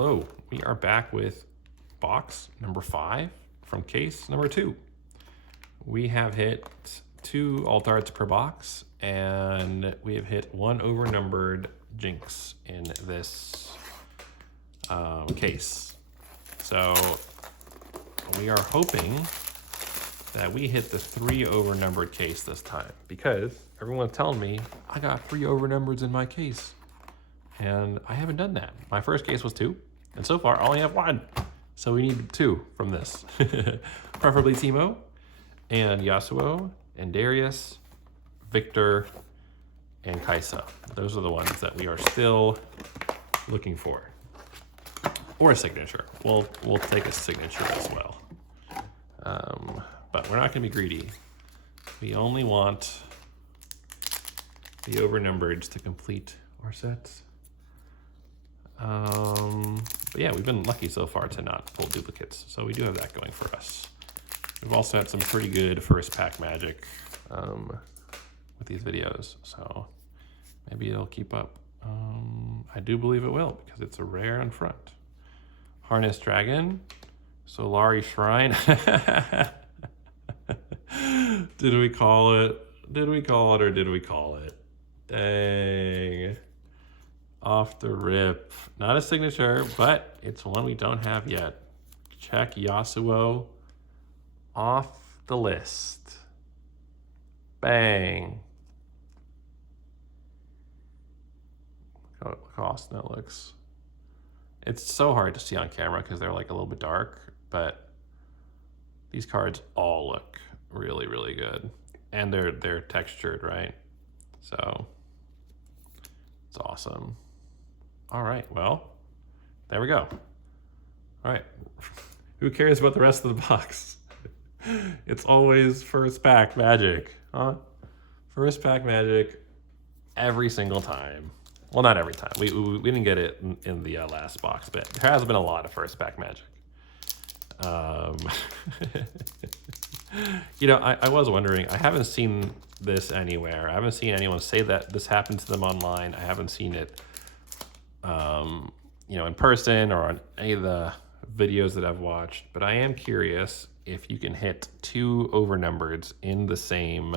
Hello, we are back with box number 5 from case number 2. We have hit 2 alt arts per box, and we have hit 1 overnumbered jinx in this case. So we are hoping that we hit the 3 overnumbered case this time, because everyone's telling me I got 3 overnumbereds in my case. And I haven't done that. My first case was 2, and so far I only have 1. So we need 2 from this. Preferably Teemo, and Yasuo, and Darius, Victor, and Kaisa. Those are the ones that we are still looking for. Or a signature. We'll take a signature as well. But we're not gonna be greedy. We only want the overnumbereds to complete our sets. But yeah, we've been lucky so far to not pull duplicates, so we do have that going for us. We've also had some pretty good first pack magic with these videos, so maybe it'll keep up. I do believe it will, because it's a rare in front. Harness Dragon, Solari Shrine. Did we call it? Did we call it, or did we call it? Dang. Off the rip. Not a signature, but it's one we don't have yet. Check Yasuo off the list. Bang. Look how awesome that looks. It's so hard to see on camera because they're like a little bit dark, but these cards all look really, really good. And they're textured, right? So it's awesome. All right, well, there we go. All right, who cares about the rest of the box? It's always first pack magic, huh? First pack magic every single time. Well, not every time. We didn't get it in the last box, but there has been a lot of first pack magic. You know, I was wondering, I haven't seen this anywhere. I haven't seen anyone say that this happened to them online. I haven't seen it you know, in person or on any of the videos that I've watched, but I am curious if you can hit 2 overnumbereds in the same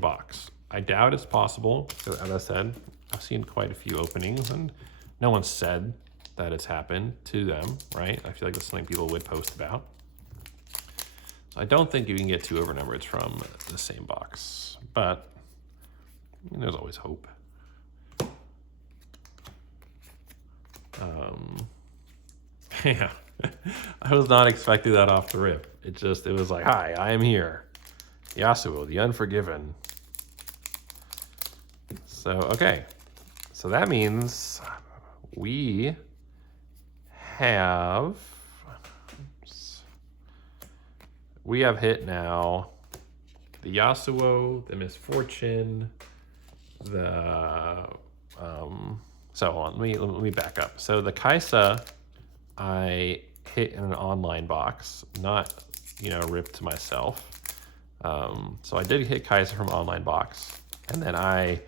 box. I doubt it's possible. As I said, I've seen quite a few openings, and no one said that it's happened to them, right? I feel like that's something people would post about. So I don't think you can get 2 overnumbereds from the same box, but there's always hope. Yeah, I was not expecting that off the rip. It was like, hi, I am here. Yasuo, the Unforgiven. So, okay. So that means we have hit now the Yasuo, the Misfortune, the so hold on, let me back up. So the Kaisa I hit in an online box, not, you know, ripped to myself. So I did hit Kaisa from online box, and then I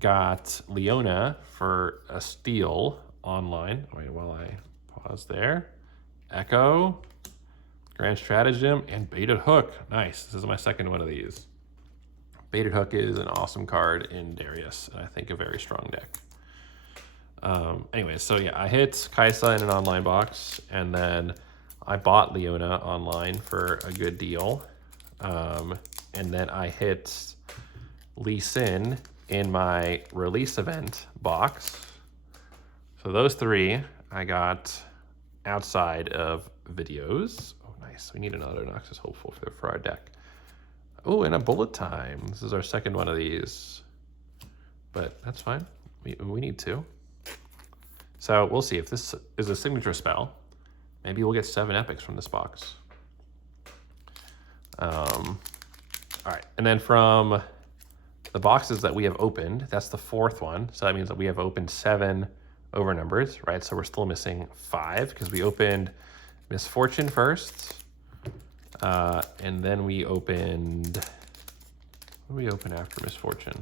got Leona for a steal online. Wait, while I pause there. Echo, Grand Stratagem, and Baited Hook. Nice, this is my second one of these. Baited Hook is an awesome card in Darius, and I think a very strong deck. Anyway, so yeah, I hit Kaisa in an online box, and then I bought Leona online for a good deal. And then I hit Lee Sin in my release event box. So those 3 I got outside of videos. Oh, nice. We need another Noxus Hopeful for our deck. Oh, and a Bullet Time. This is our second one of these, but that's fine. We need 2. So we'll see if this is a signature spell. Maybe we'll get 7 epics from this box. All right, and then from the boxes that we have opened, that's the 4th one. So that means that we have opened 7 overnumbers, right? So we're still missing 5 because we opened Misfortune first. And then we opened, what did we open after Misfortune?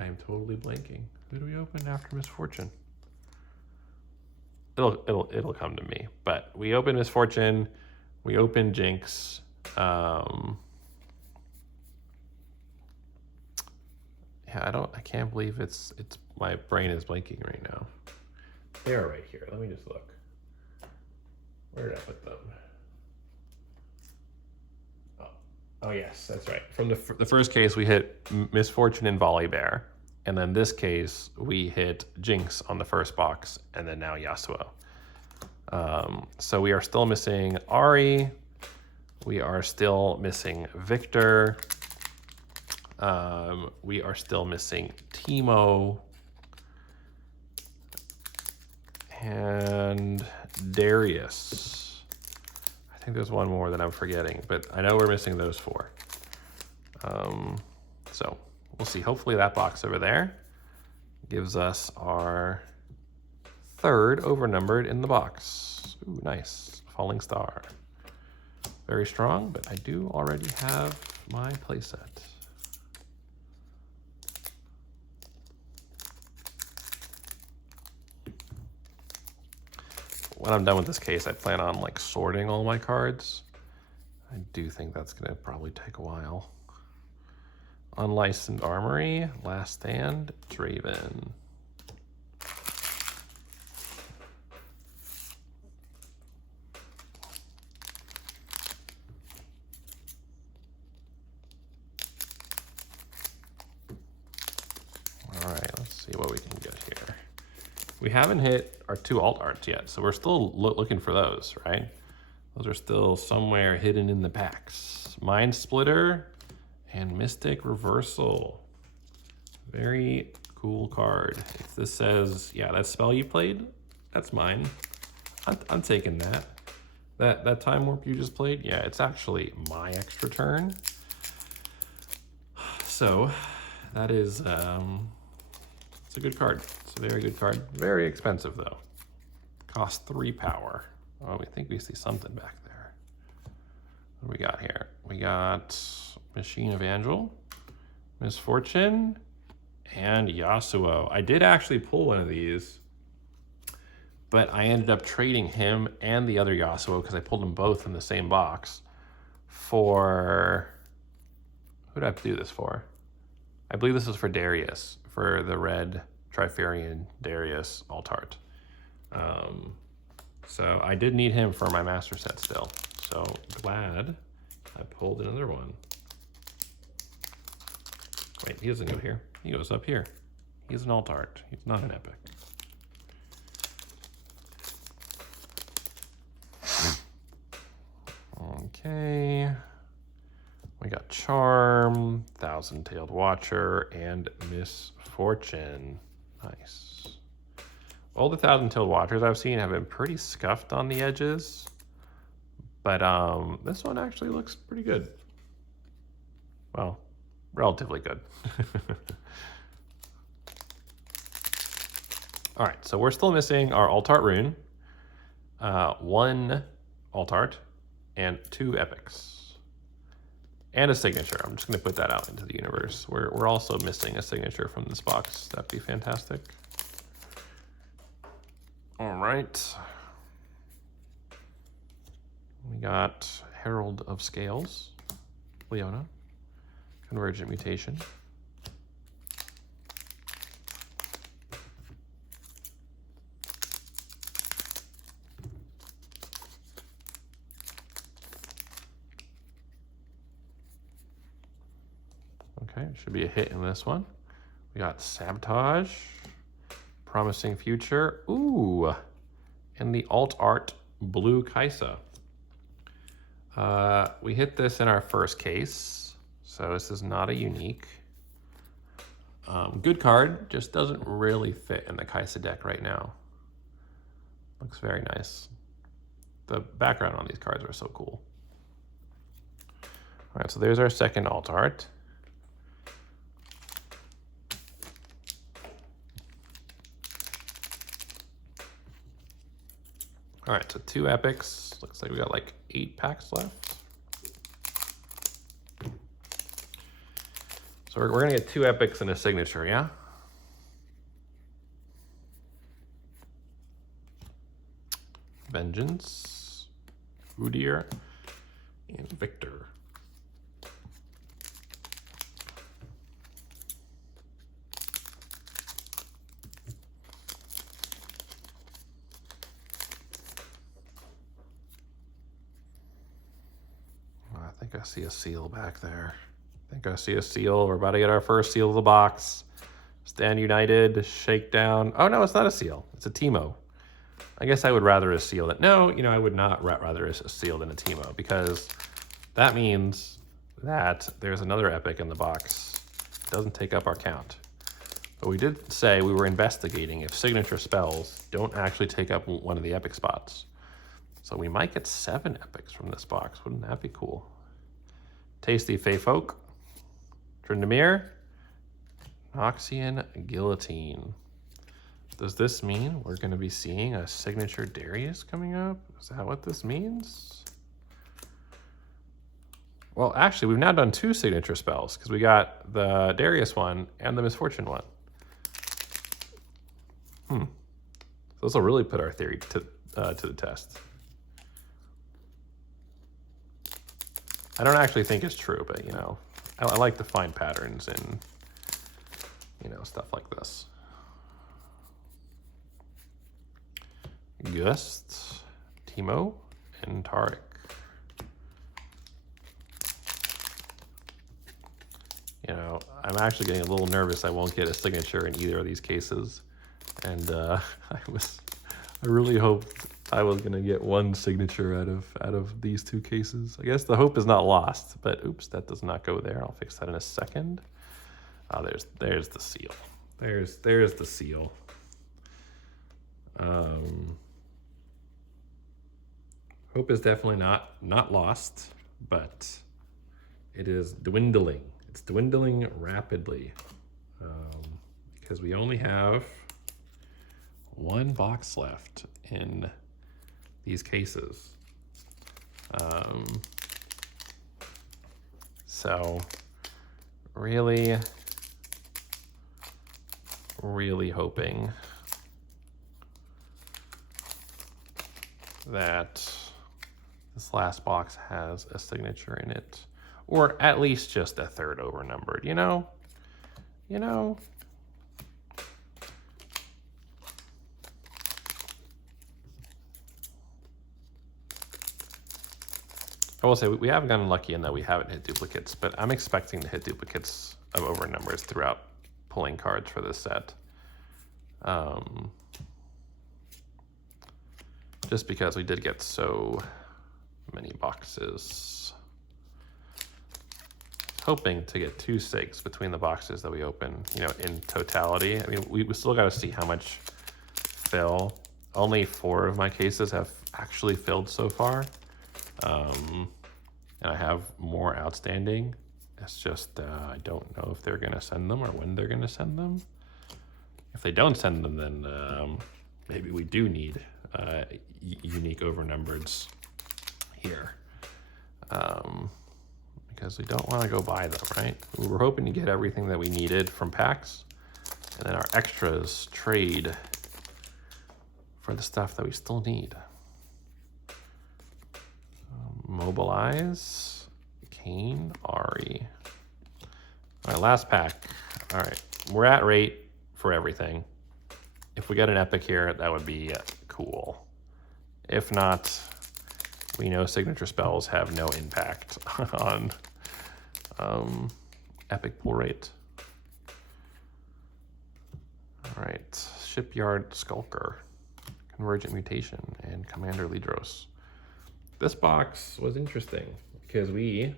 I am totally blanking. Who do we open after Misfortune? It'll come to me. But we open Misfortune, we open Jinx. Yeah, I can't believe it's my brain is blanking right now. They are right here. Let me just look. Where did I put them? Oh yes, that's right. From the first case, we hit Misfortune and Volley Bear. And then this case, we hit Jinx on the first box, and then now Yasuo. So we are still missing Ari. We are still missing Victor. We are still missing Teemo. And Darius. I think there's one more that I'm forgetting, but I know we're missing those 4. So we'll see. Hopefully that box over there gives us our 3rd overnumbered in the box. Ooh, nice. Falling Star. Very strong, but I do already have my playset. When I'm done with this case, I plan on like sorting all my cards. I do think that's gonna probably take a while. Unlicensed Armory, Last Stand, Draven. All right, let's see what we can get here. We haven't hit our 2 alt arts yet, so we're still looking for those, right? Those are still somewhere hidden in the packs. Mind Splitter and Mystic Reversal. Very cool card. If this says, yeah, that spell you played, that's mine. I'm taking that. That Time Warp you just played, yeah, it's actually my extra turn. So that is, it's a good card. It's a very good card. Very expensive though. Costs 3 power. Oh, we think we see something back there. What do we got here? We got Machine of Angel, Misfortune, and Yasuo. I did actually pull one of these, but I ended up trading him and the other Yasuo because I pulled them both in the same box for... Who did I do this for? I believe this was for Darius, for the red Trifarian Darius alt art. So I did need him for my master set still. So glad I pulled another one. Wait, he doesn't go here. He goes up here. He's an alt art. He's not an epic. Okay. We got Charm, Thousand-Tailed Watcher, and Misfortune. Nice. All the Thousand-Tailed Watchers I've seen have been pretty scuffed on the edges, but this one actually looks pretty good. Well, relatively good. All right, so we're still missing our alt art rune, 1 alt art, and 2 epics, and a signature. I'm just gonna put that out into the universe. We're also missing a signature from this box. That'd be fantastic. All right. We got Herald of Scales, Leona, Convergent Mutation. Okay, should be a hit in this one. We got Sabotage, Promising Future, ooh, and the alt art Blue Kaisa. We hit this in our first case, so this is not a unique. Good card, just doesn't really fit in the Kaisa deck right now. Looks very nice. The background on these cards are so cool. All right, so there's our second alt art. All right, so 2 epics. Looks like we got like 8 packs left. So we're gonna get 2 epics and a signature, yeah? Vengeance, Udyr, and Victor. I think I see a seal back there. I think I see a seal. We're about to get our first seal of the box. Stand United, Shakedown. Oh no, it's not a seal. It's a Teemo. I guess I would rather a seal than, no, you know, I would not rather a seal than a Teemo, because that means that there's another epic in the box. It doesn't take up our count. But we did say we were investigating if signature spells don't actually take up one of the epic spots. So we might get 7 epics from this box. Wouldn't that be cool? Tasty Fey Folk, Tryndamere, Noxian Guillotine. Does this mean we're going to be seeing a signature Darius coming up? Is that what this means? Well, actually, we've now done 2 signature spells, because we got the Darius one and the Misfortune one. So this will really put our theory to the test. I don't actually think it's true, but, you know, I like to find patterns in, you know, stuff like this. Gust, Teemo, and Taric. You know, I'm actually getting a little nervous I won't get a signature in either of these cases. And I really hoped I was gonna get 1 signature out of these 2 cases. I guess the hope is not lost, but oops, that does not go there. I'll fix that in a second. Oh, there's the seal. There's the seal. Hope is definitely not lost, but it is dwindling. It's dwindling rapidly, because we only have 1 box left in these cases. So really hoping that this last box has a signature in it, or at least just a 3rd overnumbered, you know? I will say we haven't gotten lucky in that we haven't hit duplicates, but I'm expecting to hit duplicates of overnumbers throughout pulling cards for this set. Just because we did get so many boxes. Hoping to get 2 sigs between the boxes that we open, you know, in totality. I mean, we still got to see how much fill. Only 4 of my cases have actually filled so far. And I have more outstanding. It's just, I don't know if they're gonna send them or when they're gonna send them. If they don't send them, then maybe we do need unique overnumbereds here. Because we don't wanna go buy them, right? We were hoping to get everything that we needed from packs, and then our extras trade for the stuff that we still need. Mobilize, Kane, Ari. All right, last pack. All right, we're at rate for everything. If we get an epic here, that would be cool. If not, we know signature spells have no impact on epic pull rate. All right, Shipyard Skulker, Convergent Mutation, and Commander Lidros. This box was interesting because we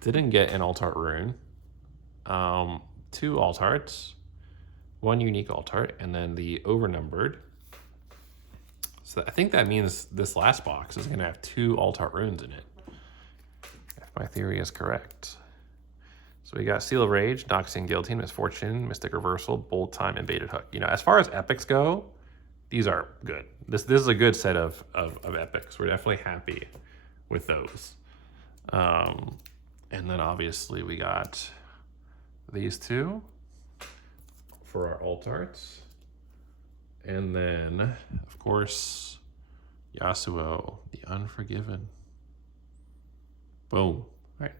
didn't get an alt art rune, 2 alt arts, 1 unique alt art, and then the overnumbered. So I think that means this last box is going to have 2 alt art runes in it, if my theory is correct. So we got Seal of Rage, Noxian Guillotine, Misfortune, Mystic Reversal, Bold Time, and Baited Hook. You know, as far as epics go, these are good. This is a good set of epics. We're definitely happy with those. And then obviously we got these 2 for our alt arts. And then, of course, Yasuo, the Unforgiven. Boom. All right.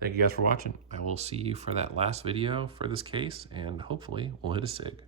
Thank you guys for watching. I will see you for that last video for this case, and hopefully we'll hit a SIG.